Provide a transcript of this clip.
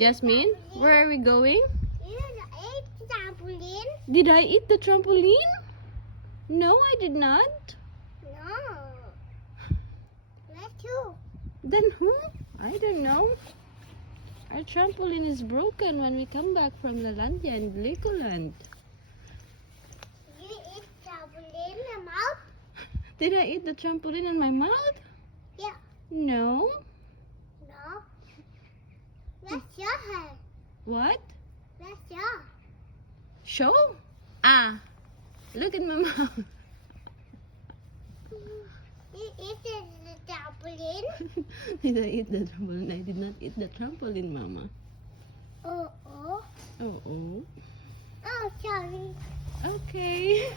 Jasmine, where are we going? You ate the trampoline? Did I eat the trampoline? No, I did not. No. That's you. Then who? I don't know. Our trampoline is broken when we come back from Lalandia and Legoland. You eat trampoline in the mouth? Did I eat the trampoline in my mouth? Yeah. No. No. That's your hand. What? That's your. Show? Ah, look at my mouth. You eat the trampoline? Did I eat the trampoline? I did not eat the trampoline, Mama. Oh. Oh, oh. Oh, sorry. Okay.